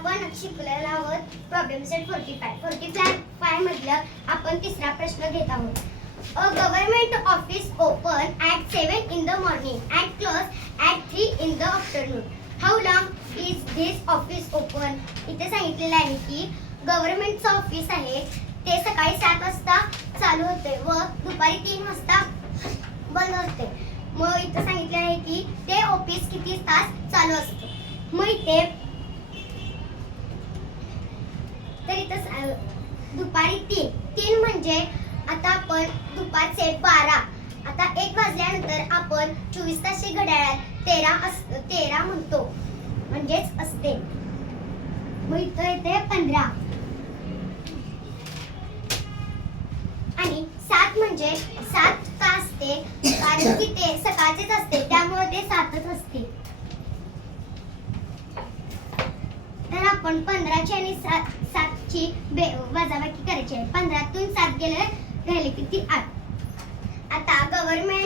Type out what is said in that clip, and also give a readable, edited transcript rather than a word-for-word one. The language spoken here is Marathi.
आपण शिकलेलो आहोत प्रॉब्लेम सेट 45 मधलं आपण तिसरा प्रश्न घेत आहोत. A government office open at 7 in the morning and close at 3 in the afternoon. How long is this office open? इथे सांगितलेलं आहे की गव्हर्नमेंटचं ऑफिस आहे ते सकाळी 7 वाजता चालू होते व दुपारी 3 वाजता बंद होते. मग इथं सांगितलं आहे की ते ऑफिस किती तास चालू असते. मग इथे तर इथं दुपारी 3 म्हणजे आता आपण दुपारचे 12 आता 1 वाजल्यानंतर आपण 24 तासाची घड्याळात 13 म्हणतो म्हणजेच असते. मग इथं येते 15 आणि 7 म्हणजे 7 का असते कारण की ते सकाळचेच असते त्यामुळे ते 7च असते. तर आपण 15ची आणि 7ची वजाबाकी करायची आहे. 15तून 7 गेले राहिले किती 8. आता गव्हर्नमेंट